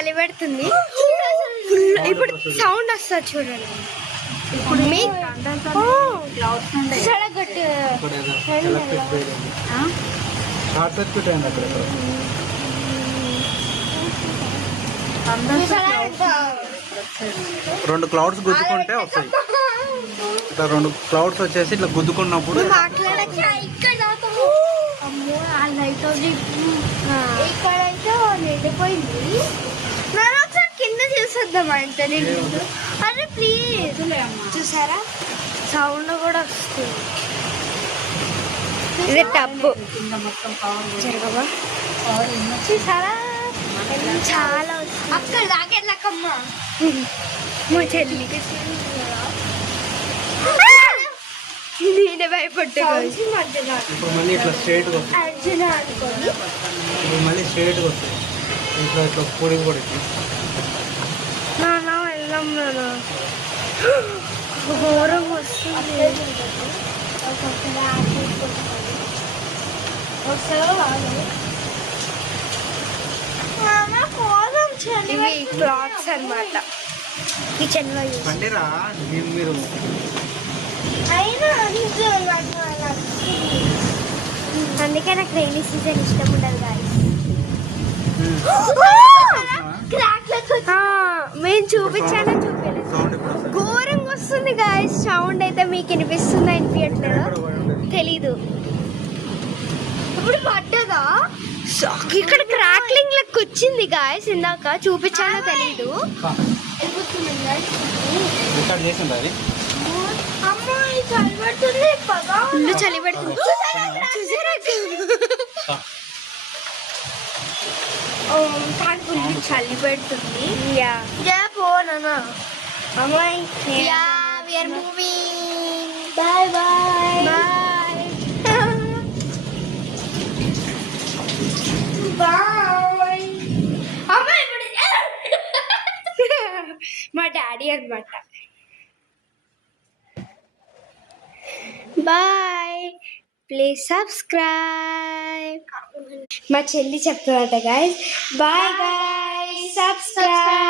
చలి పెడుతుంది. ఇప్పుడు సౌండ్ వస్తుంది చూడండి. ఇప్పుడు చాలా గట్టి షార్ట్ సర్క్యూట్ అయింది అక్కడ. రెండు క్లౌడ్స్ గుద్దుకుంటే వస్తాయి. ఇట్లా రెండు క్లౌడ్స్ వచ్చేసి ఇట్లా గుద్దుకున్నప్పుడు ఇక్కడైతే నిండిపోయింది. నేను ఒకసారి కింద చూసేద్దామా ఎంత నిండు. అరే ప్లీజ్ చూసారా సౌండ్ కూడా వస్తుంది. ఇది టబ్బు జరగవా చూసారా చాలా అక్కడ దాకెళ్ళకమ్మా మా చెల్లి నేనే భయపడ్డా. ఇప్పుడు మళ్ళీ ఇట్లా స్ట్రైట్గా వస్తుంది. ఇప్పుడు మళ్ళీ స్ట్రైట్గా వస్తుంది. ఇట్లా ఇట్లా పొడి పొడి నాన్న వెళ్దాం నాన్న. ఘోరం వస్తుంది. ఇవి క్లాత్స్ అన్నమాట. కిచెన్ లో పండిరా మీరు అందుకే నాకు రైనీ సీజన్ ఇష్టం ఉండదు గాయస్. మేము చూపించాను చూపించలేదు. ఘోరంగా వస్తుంది గాయస్. సౌండ్ అయితే మీకు వినిపిస్తుందా వినిపించట్లేదా తెలీదు. ఇప్పుడు పడ్డదా ఇక్కడ క్రాక్లింగ్ లెక్క వచ్చింది గాయస్. ఇందాక చూపించానో తెలీదు. ఇల్లు చలి పెడుతుంది. ఫుల్ చలి పెడుతుంది. పోనా అమ్మాయి. We are moving. Bye bye bye bye. అమ్మాయి మా డాడీ అనమాట. Bye please subscribe. మా చెల్లి చెప్తుందట గాయస్. Bye guys subscribe.